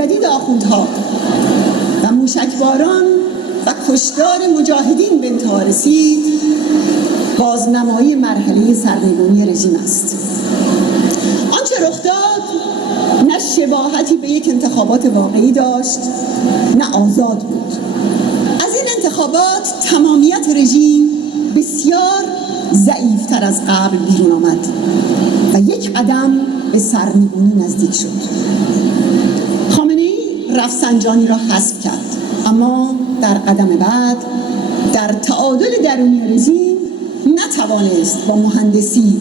جدید آخوندها و موشکباران و کشتار مجاهدین به انتها رسید، بازنمایی مرحله سرنگونی رژیم است. آنچه رخ داد نه شباهتی به یک انتخابات واقعی داشت، نه آزاد بود. از این انتخابات تمامیت رژیم بسیار ضعیفتر از قبل بیرون آمد و یک قدم به سرنگونی نزدیک شد. خامنه‌ای رفسنجانی را حذف کرد، اما در قدم بعد در تعادل درونی رژیم نتوانست با مهندسی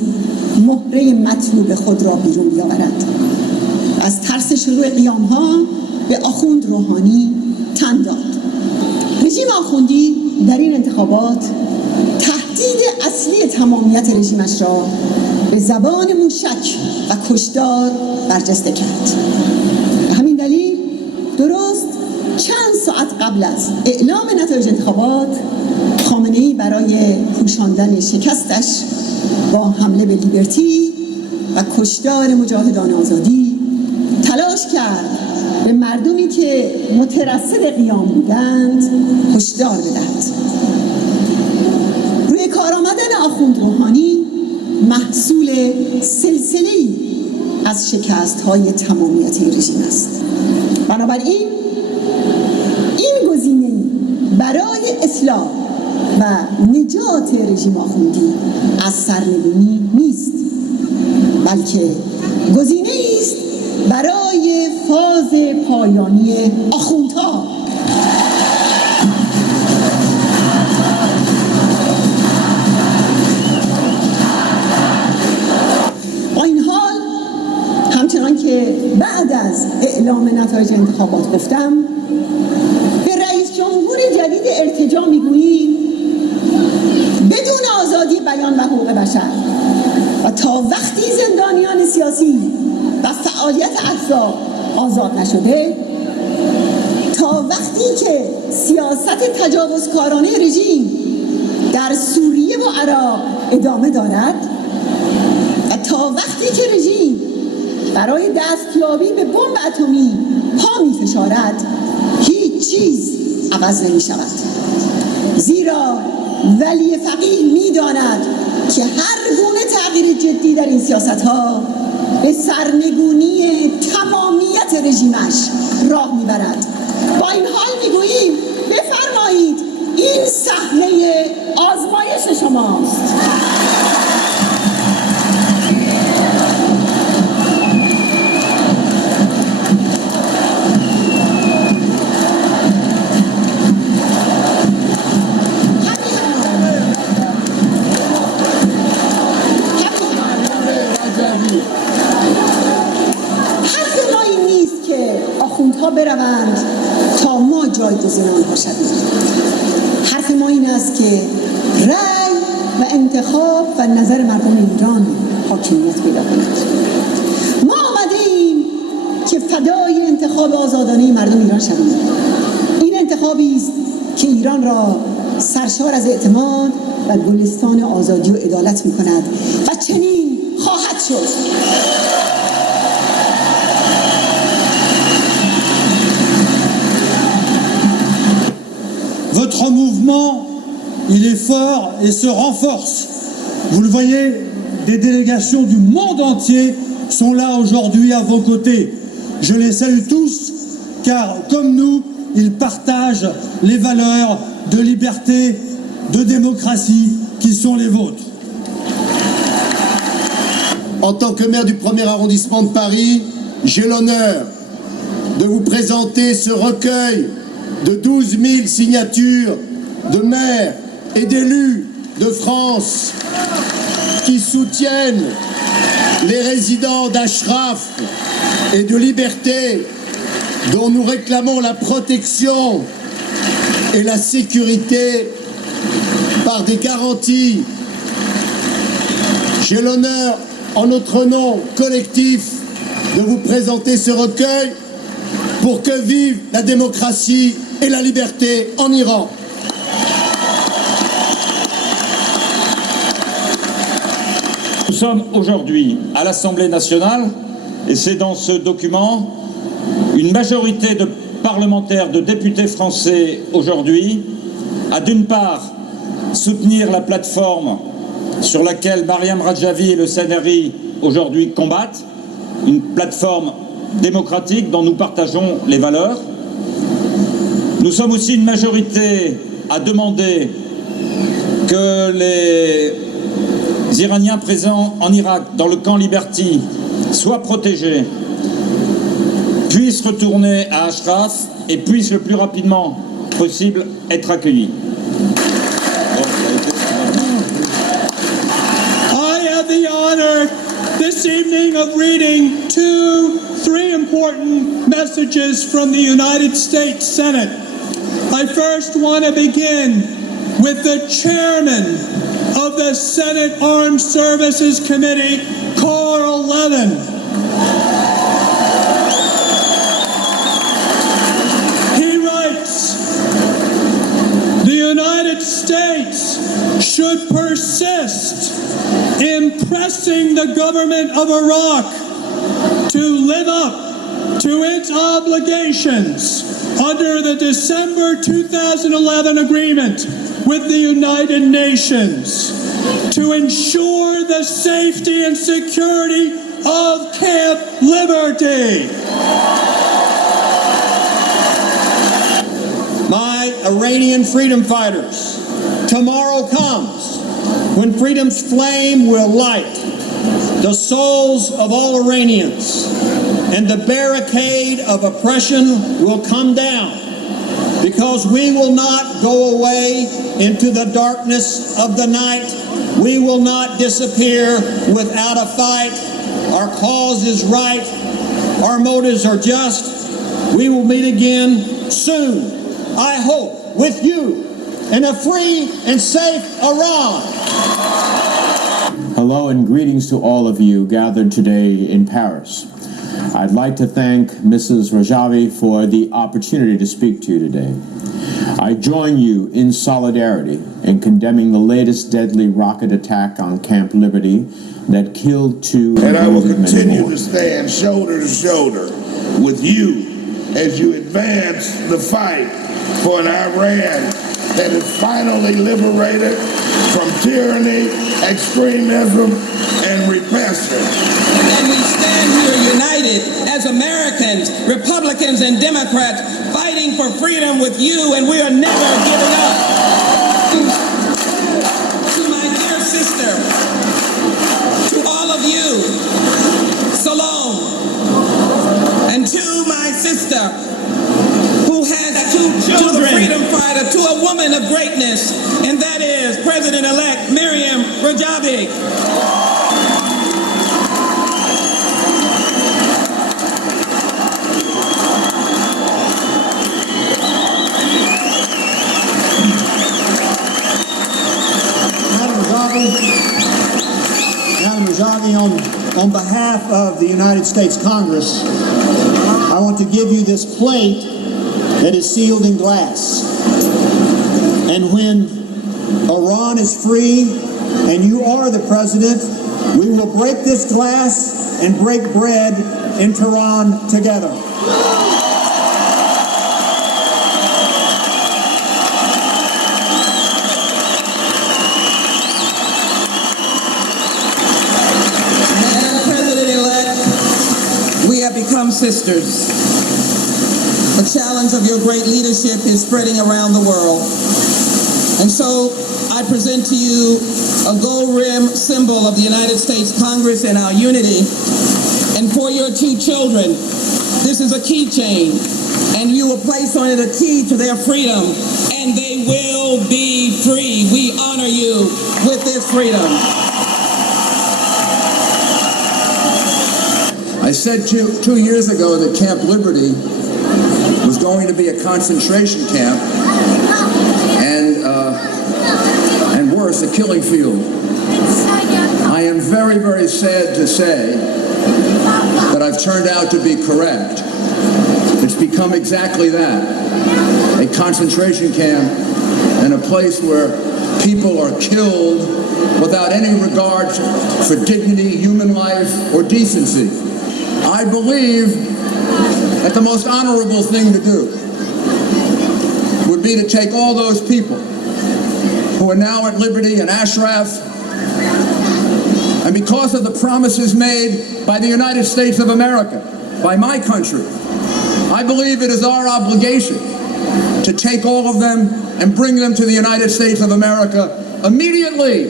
مهره مطلوب خود را بیرون بیاورد. از ترس شروع قیام‌ها به آخوند روحانی تن داد. رژیم آخوندی در این انتخابات تهدید اصلی تمامیت رژیمش را به زبان موشک و کشتار برجسته کرد. به همین دلیل درست چند ساعت قبل از اعلام نتایج انتخابات، خامنه‌ای برای پوشاندن شکستش با حمله به لیبرتی و کشتار مجاهدان آزادی تلاش کرد به مردمی که مترصد قیام بودند هشدار بدهد. روی کار آمدن آخوند روحانی محصول سلسله‌ای از شکست‌های تمامیت رژیم است. بنابراین این گزینه برای اصلاح و نجات رژیم آخوندی از سرنگونی نیست، بلکه گزینه است برای فاز پایانی آخوندها. با این حال همچنان که بعد از اعلام نتایج انتخابات گفتم، به رئیس جمهور جدید التجا میگوییم بدون آزادی بیان و حقوق بشر و تا وقتی زندانیان سیاسی و فعالیت احزاب آزاد نشده، تا وقتی که سیاست تجاوزکارانه رژیم در سوریه و عراق ادامه دارد و تا وقتی که رژیم برای دستیابی به بمب اتمی پا می فشارد، هیچ چیز عوض نمی شود. زیرا ولی فقیه می داند که هر گونه تغییر جدی در این سیاست ها به سرنگونی تمامیت رژیمش راه می برد. با این حال می گوییم بفرمایید این صحنه آزمایش شماست. آخوندها بروند تا ما جایگزین آنها شویم. حرف ما این است که رأی و انتخاب و نظر مردم ایران حاکمیت پیدا کند. ما آمدیم که فدای انتخاب آزادانه مردم ایران شویم. این انتخابی است که ایران را سرشار از اعتماد و گلستان آزادی و عدالت می کند و چنین خواهد شد. Votre mouvement, il est fort et se renforce. Vous le voyez, des délégations du monde entier sont là aujourd'hui à vos côtés. Je les salue tous, car comme nous, ils partagent les valeurs de liberté, de démocratie qui sont les vôtres. En tant que maire du 1er arrondissement de Paris, j'ai l'honneur de vous présenter ce recueil de 12 000 signatures de maires et d'élus de France qui soutiennent les résidents d'Ashraf et de Liberté, dont nous réclamons la protection et la sécurité par des garanties. J'ai l'honneur, en notre nom collectif, de vous présenter ce recueil pour que vive la démocratie et la liberté en Iran. Nous sommes aujourd'hui à l'Assemblée nationale et c'est dans ce document Une majorité de parlementaires, de députés français aujourd'hui a d'une part soutenir la plateforme sur laquelle Mariam Rajavi et le CNRI aujourd'hui combattent, une plateforme démocratique dont nous partageons les valeurs. Nous sommes aussi une majorité à demander que les Iraniens présents en Irak, dans le camp Liberty, soient protégés, puissent retourner à Ashraf et puissent le plus rapidement possible être accueillis. I have the honor this evening of reading three important messages from the United States Senate. I first want to begin with the chairman of the Senate Armed Services Committee, Carl Levin. He writes, "The United States should persist in pressing the government of Iraq to live up to its obligations under the December 2011 agreement with the United Nations to ensure the safety and security of Camp Liberty." My Iranian freedom fighters, tomorrow comes when freedom's flame will light the souls of all Iranians, and the barricade of oppression will come down, because we will not go away into the darkness of the night. We will not disappear without a fight. Our cause is right. Our motives are just. We will meet again soon, I hope, with you in a free and safe Iran. Hello and greetings to all of you gathered today in Paris. I'd like to thank Mrs. Rajavi for the opportunity to speak to you today. I join you in solidarity in condemning the latest deadly rocket attack on Camp Liberty that killed 2 and I will wounded many continue more. to stand shoulder to shoulder with you as you advance the fight for an Iran that is finally liberated from tyranny, extremism, and repression. And we stand here united as Americans, Republicans, and Democrats fighting for freedom with you, and we are never giving up. To my dear sister, to all of you, Salome, and to my sister, who has 2 children, to a freedom fighter, to a woman of greatness, and that is President-elect Mariam Rajavi. Madam Rajavi, on behalf of the United States Congress, I want to give you this plate that is sealed in glass. And when Iran is free and you are the president, we will break this glass and break bread in Tehran together. Become sisters. The challenge of your great leadership is spreading around the world. And so I present to you a gold rim symbol of the United States Congress and our unity. And for your 2 children, this is a keychain. And you will place on it a key to their freedom. And they will be free. We honor you with this freedom. I said 2 years ago that Camp Liberty was going to be a concentration camp and worse, a killing field. I am very, very sad to say that I've turned out to be correct. It's become exactly that, a concentration camp and a place where people are killed without any regard for dignity, human life, or decency. I believe that the most honorable thing to do would be to take all those people who are now at liberty in Ashraf, and because of the promises made by the United States of America, by my country, I believe it is our obligation to take all of them and bring them to the United States of America immediately.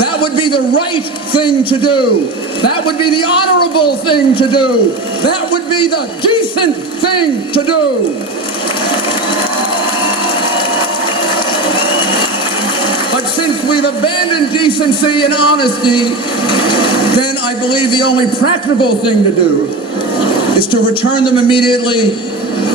That would be the right thing to do. That would be the honorable thing to do. That would be the decent thing to do. But since we've abandoned decency and honesty, then I believe the only practical thing to do is to return them immediately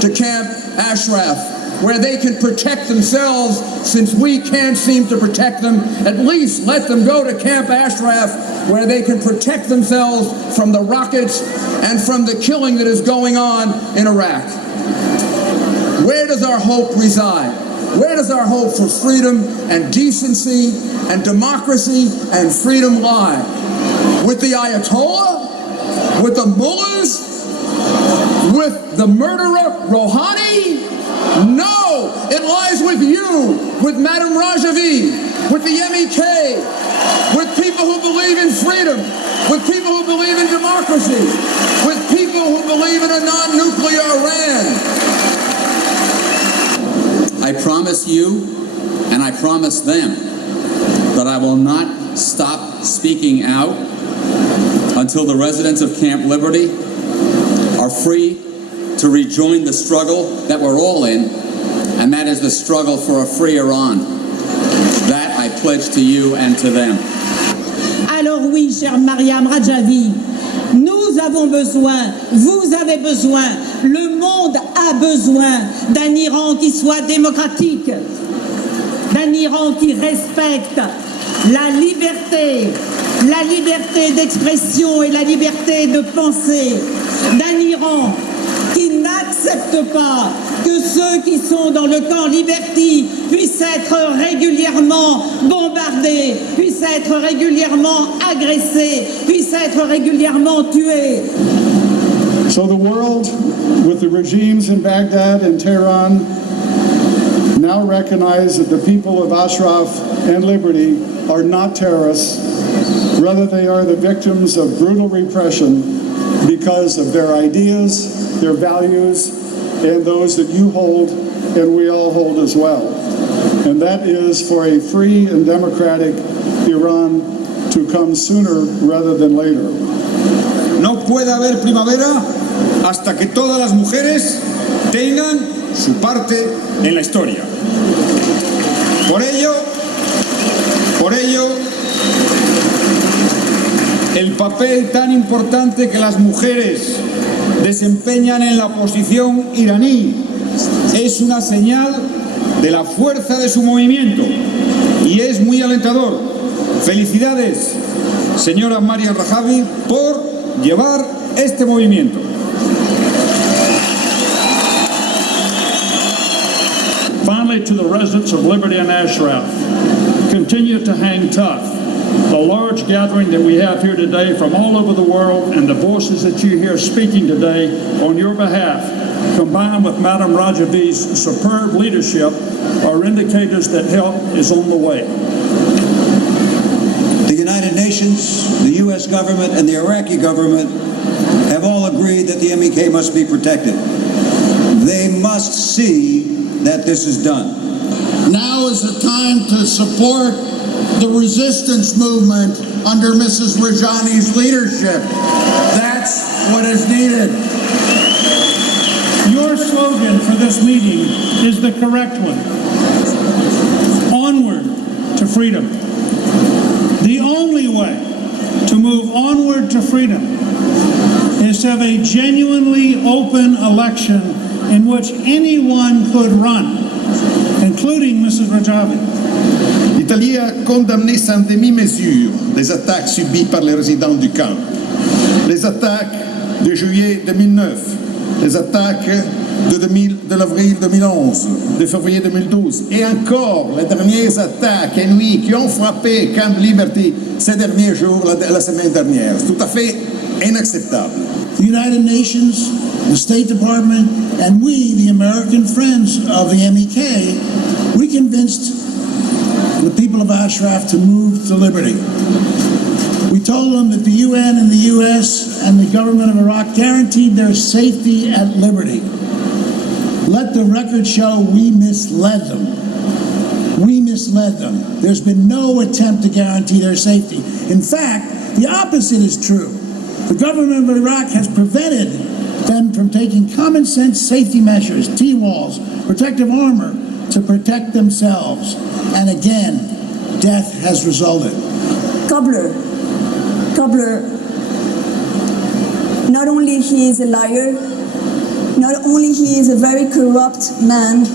to Camp Ashraf, where they can protect themselves. Since we can't seem to protect them, at least let them go to Camp Ashraf, where they can protect themselves from the rockets and from the killing that is going on in Iraq. Where does our hope reside? Where does our hope for freedom and decency and democracy and freedom lie? With the Ayatollah? With the mullahs? With the murderer Rouhani? No! It lies with you, with Madame Rajavi, with the MEK, with people who believe in freedom, with people who believe in democracy, with people who believe in a non-nuclear Iran. I promise you, and I promise them, that I will not stop speaking out until the residents of Camp Liberty are free to rejoin the struggle that we're all in, and that is the struggle for a free Iran. That I pledge to you and to them. Alors oui, chère Mariam Rajavi, nous avons besoin, vous avez besoin, le monde a besoin d'un Iran qui soit démocratique, d'un Iran qui respecte la liberté d'expression et la liberté de penser, d'un Iran qui n'accepte pas que ceux qui sont dans le camp Liberty puissent être régulièrement bombardés, puissent être régulièrement agressés, puissent être régulièrement tués. So the world, with the regimes in Baghdad and Tehran, now recognize that the people of Ashraf and Liberty are not terrorists. Rather, they are the victims of brutal repression because of their ideas, their values, and those that you hold and we all hold as well. And that is for a free and democratic Iran to come sooner rather than later. No puede haber primavera hasta que todas las mujeres tengan su parte en la historia. Por ello, el papel tan importante que las mujeres desempeñan en la oposición iraní es una señal de la fuerza de su movimiento y es muy alentador. Felicidades, señora Mariam Rajavi, por llevar este movimiento. Finally, to the residents of Liberty and Ashraf, continue to hang tough. The large gathering that we have here today from all over the world and the voices that you hear speaking today on your behalf, combined with Madame Rajavi's superb leadership, are indicators that help is on the way. The United Nations, the U.S. government, and the Iraqi government have all agreed that the MEK must be protected. They must see that this is done. Now is the time to support the resistance movement under Mrs. Rajani's leadership. That's what is needed. Your slogan for this meeting is the correct one. Onward to freedom. The only way to move onward to freedom is to have a genuinely open election in which anyone could run, including Mrs. Rajavi. L'Italie a condamné sans demi-mesure les attaques subies par les résidents du camp. Les attaques de juillet 2009, les attaques de l'avril 2011, de février 2012, et encore les dernières attaques inouïes qui ont frappé Camp Liberty ces derniers jours, la semaine dernière. C'est tout à fait inacceptable. the United Nations, the State Department, and we, the American friends of the MEK, we convinced the people of Ashraf to move to liberty. We told them that the UN and the US and the government of Iraq guaranteed their safety at liberty. Let the record show we misled them. We misled them. There's been no attempt to guarantee their safety. In fact, the opposite is true. The government of Iraq has prevented them from taking common sense safety measures, T-walls, protective armor, to protect themselves. And again, death has resulted. Kabler, not only he is a liar, not only he is a very corrupt man,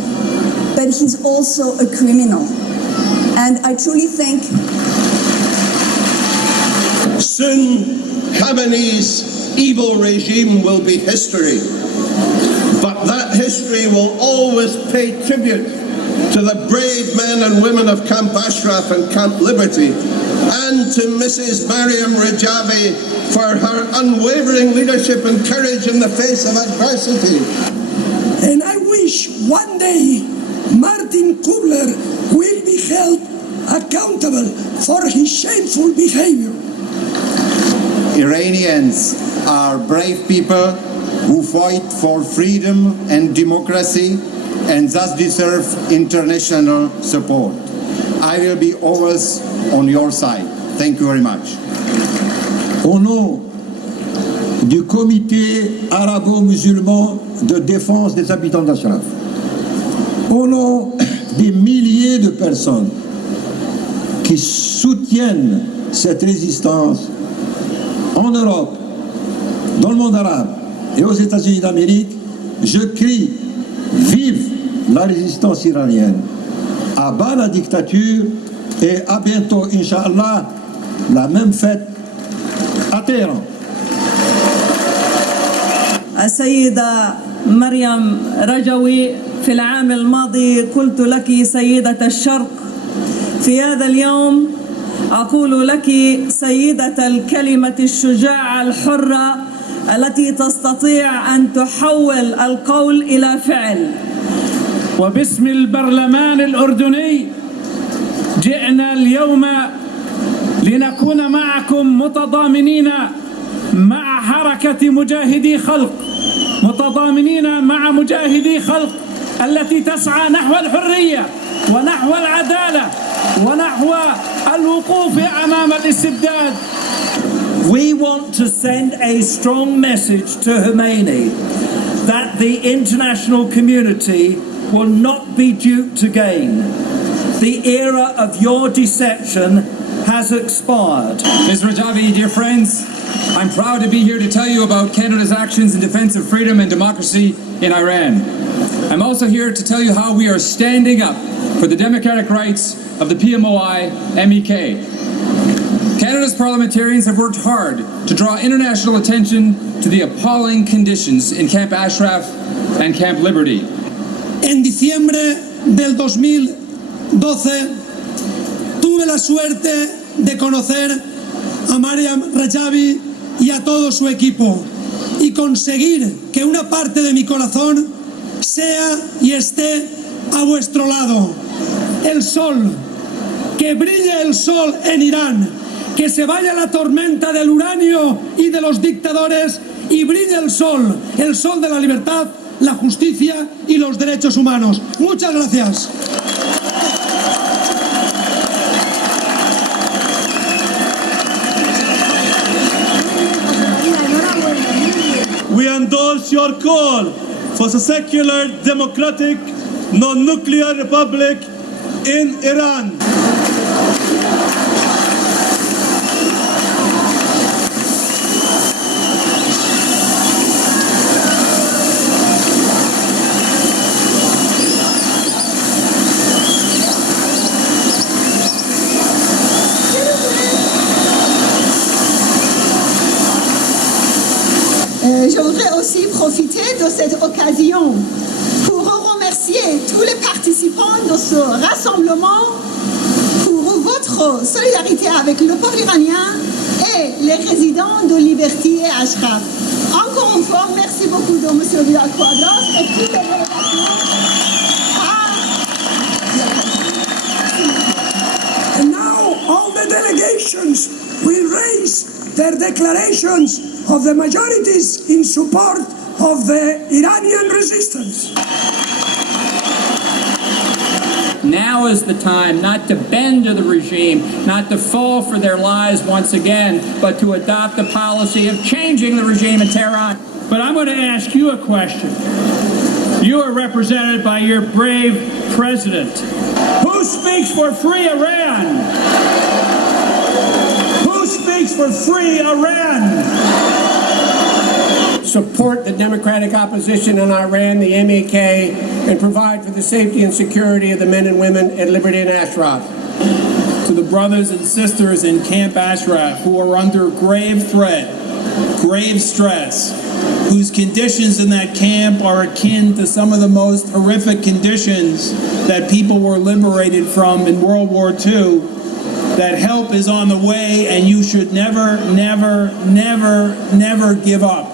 but he's also a criminal. And I truly think soon Khamenei's evil regime will be history. But that history will always pay tribute to the brave men and women of Camp Ashraf and Camp Liberty, and to Mrs. Mariam Rajavi for her unwavering leadership and courage in the face of adversity. And I wish one day Martin Kubler will be held accountable for his shameful behavior. Iranians are brave people who fight for freedom and democracy and thus deserve international support. I will be always on your side. Thank you very much. Au nom du comité arabo-musulman de défense des habitants d'Ashraf, au nom des milliers de personnes qui soutiennent cette résistance en Europe, dans le monde arabe et aux États-Unis d'Amérique, je crie vive la résistance iranienne, à bas la dictature et à bientôt, Inch'Allah, la même fête à Téhéran. السيدة مريم رجوي، في العام الماضي قلت لك سيدة الشرق، في هذا اليوم أقول لك سيدة الكلمة الشجاعة الحرة التي تستطيع أن تحول القول إلى فعل. وباسم البرلمان الأردني جئنا اليوم لنكون معكم متضامنين مع حركة مجاهدي خلق، متضامنين مع مجاهدي خلق التي تسعى نحو الحرية ونحو العدالة ونحو الوقوف أمام الاستبداد. We want to send a strong message to Khomeini that the international community will not be duped again. The era of your deception has expired. Ms. Rajavi, dear friends, I'm proud to be here to tell you about Canada's actions in defense of freedom and democracy in Iran. I'm also here to tell you how we are standing up for the democratic rights of the PMOI MEK. Canada's parliamentarians have worked hard to draw international attention to the appalling conditions in Camp Ashraf and Camp Liberty. En diciembre del 2012 tuve la suerte de conocer a Mariam Rajavi y a todo su equipo y conseguir que una parte de mi corazón sea y esté a vuestro lado. El sol, que brille el sol en Irán, que se vaya la tormenta del uranio y de los dictadores y brille el sol de la libertad, la justicia y los derechos humanos. Muchas gracias. We endorse your call for a secular, democratic, non-nuclear republic in Iran. Je voudrais aussi profiter de cette occasion pour remercier tous les participants de ce rassemblement pour votre solidarité avec le peuple iranien et les résidents de Liberty et Ashraf. Encore une fois, merci beaucoup de M. Vidal Quadras et toutes les délégations. And now all the delegations will raise their declarations of the majorities in support of the Iranian resistance. Now is the time not to bend to the regime, not to fall for their lies once again, but to adopt a policy of changing the regime in Tehran. But I'm going to ask you a question. You are represented by your brave president. Who speaks for free Iran? Who speaks for free Iran? Support the democratic opposition in Iran, the MEK, and provide for the safety and security of the men and women at Liberty and Ashraf. To the brothers and sisters in Camp Ashraf who are under grave threat, grave stress, whose conditions in that camp are akin to some of the most horrific conditions that people were liberated from in World War II, that help is on the way, and you should never, never, never, never give up.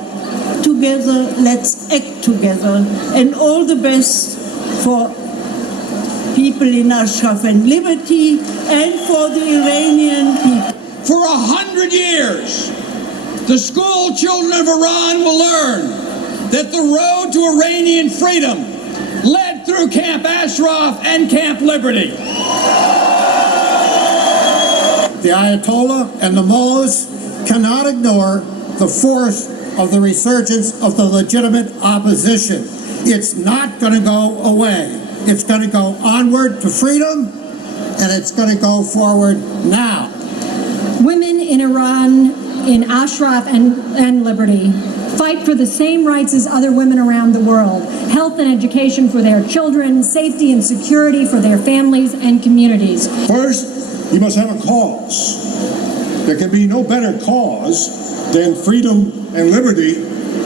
Together, let's act together, and all the best for people in Ashraf and Liberty and for the Iranian people. For 100 years, the school children of Iran will learn that the road to Iranian freedom led through Camp Ashraf and Camp Liberty. The Ayatollah and the mullahs cannot ignore the force of the resurgence of the legitimate opposition. It's not going to go away. It's going to go onward to freedom, and it's going to go forward now. Women in Iran, in Ashraf and Liberty, fight for the same rights as other women around the world. Health and education for their children, safety and security for their families and communities. First, you must have a cause. There can be no better cause than freedom and liberty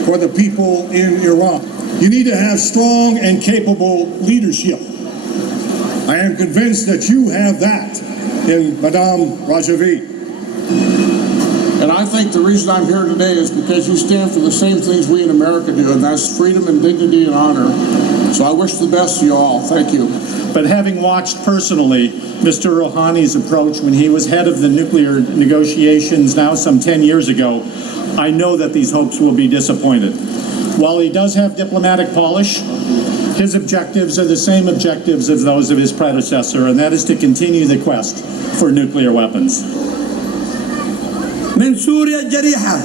for the people in Iran. You need to have strong and capable leadership. I am convinced that you have that in Madame Rajavi. And I think the reason I'm here today is because you stand for the same things we in America do, and that's freedom and dignity and honor. So I wish the best to you all. Thank you. But having watched personally Mr. Rouhani's approach when he was head of the nuclear negotiations now some 10 years ago, I know that these hopes will be disappointed. While he does have diplomatic polish, his objectives are the same objectives as those of his predecessor, and that is to continue the quest for nuclear weapons. من سوريا الجريحة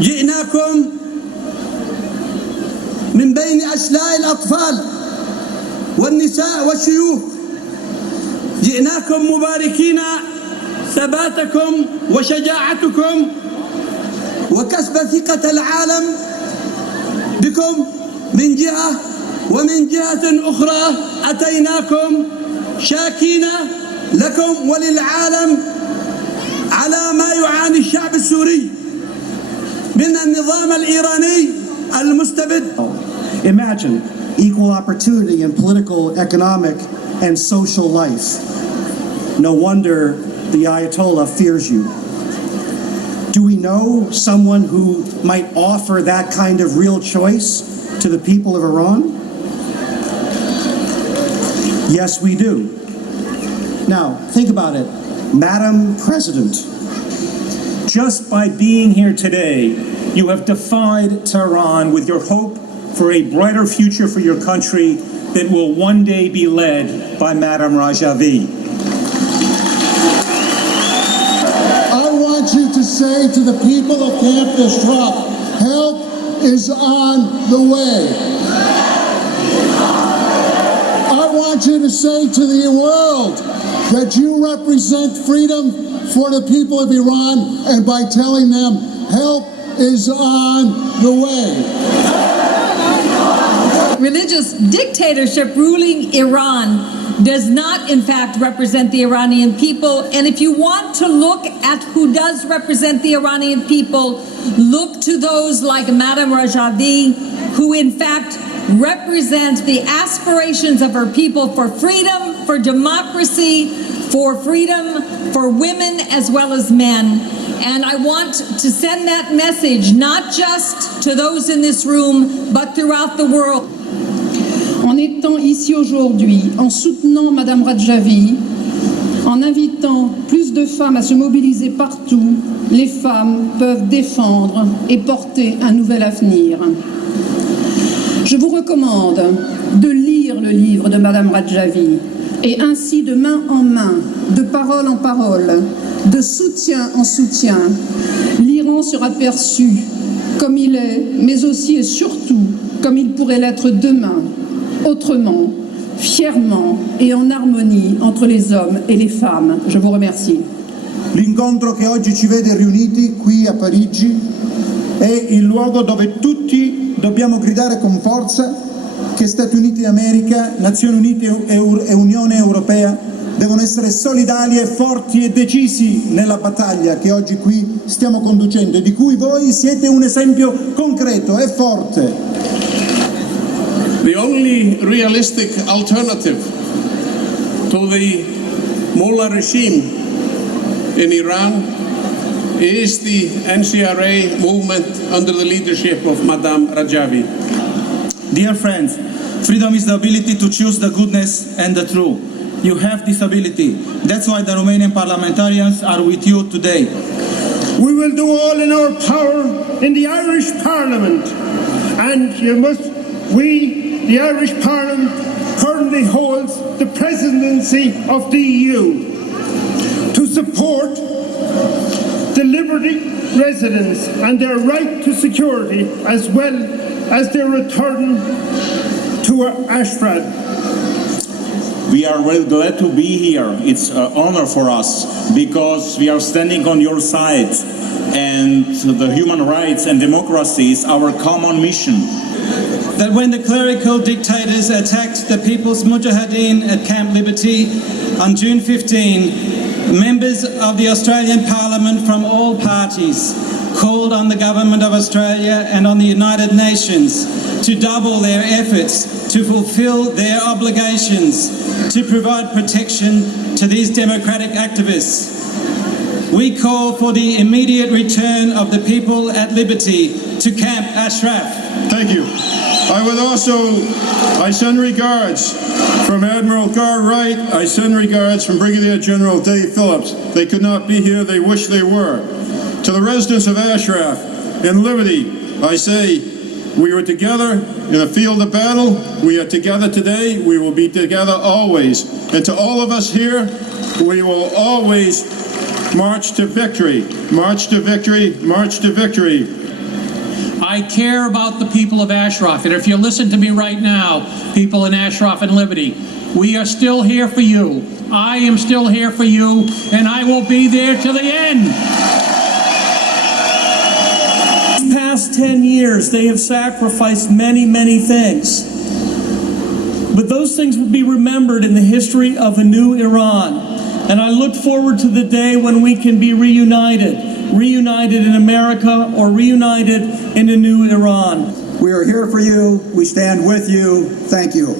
جئناكم من بين أشلاء الأطفال والنساء والشيوخ جئناكم مباركين ثباتكم وشجاعتكم وكسب ثقة العالم بكم من جهة، ومن جهة أخرى أتيناكم شاكين لكم وللعالم على ما يعاني الشعب السوري من النظام الإيراني المستبد. Imagine equal opportunity in political, economic, and social life. No wonder the Ayatollah fears you. Do we know someone who might offer that kind of real choice to the people of Iran? Yes, we do. Now, think about it. Madam President, just by being here today, you have defied Tehran with your hope for a brighter future for your country that will one day be led by Madam Rajavi. I want you to say to the people of Camp Ashraf, help is on the way. I want you to say to the world that you represent freedom for the people of Iran, and by telling them help is on the way. Religious dictatorship ruling Iran does not, in fact, represent the Iranian people. And if you want to look at who does represent the Iranian people, look to those like Madam Rajavi, who, in fact, represent the aspirations of her people for freedom, for democracy, for freedom for women as well as men. And I want to send that message not just to those in this room, but throughout the world. En étant ici aujourd'hui, en soutenant Madame Rajavi, en invitant plus de femmes à se mobiliser partout, les femmes peuvent défendre et porter un nouvel avenir. Je vous recommande de lire le livre de Madame Rajavi et ainsi de main en main, de parole en parole, de soutien en soutien, l'Iran sera perçu comme il est, mais aussi et surtout comme il pourrait l'être demain, autrement, fièrement et en harmonie entre les hommes et les femmes. Je vous remercie. L'incontro che oggi ci vede riuniti qui a Parigi è il luogo dove tutti dobbiamo gridare con forza che Stati Uniti d'America, Nazioni Unite e Unione Europea devono essere solidali e forti e decisi nella battaglia che oggi qui stiamo conducendo e di cui voi siete un esempio concreto e forte. The only realistic alternative to the mullah regime in Iran is the NCRA movement under the leadership of Madame Rajavi. Dear friends, freedom is the ability to choose the goodness and the truth. You have this ability. That's why the Romanian parliamentarians are with you today. We will do all in our power in the Irish Parliament, and the Irish Parliament currently holds the presidency of the EU, to support the Liberty residents and their right to security, as well as their return to Ashraf. We are very glad to be here. It's an honor for us because we are standing on your side, and the human rights and democracy is our common mission. That when the clerical dictators attacked the People's Mujahideen at Camp Liberty on June 15, members of the Australian Parliament from all parties called on the Government of Australia and on the United Nations to double their efforts to fulfill their obligations to provide protection to these democratic activists. We call for the immediate return of the people at liberty to Camp Ashraf. Thank you. I send regards from Admiral Cartwright. I send regards from Brigadier General Dave Phillips. They could not be here. They wish they were. To the residents of Ashraf and Liberty, I say, we were together in a field of battle. We are together today. We will be together always. And to all of us here, we will always march to victory. March to victory. March to victory. I care about the people of Ashraf, and if you listen to me right now, people in Ashraf and Liberty, we are still here for you. I am still here for you, and I will be there to the end. These past 10 years, they have sacrificed many, many things. But those things will be remembered in the history of a new Iran. And I look forward to the day when we can be reunited in America or reunited in a new Iran. We are here for you. We stand with you. Thank you.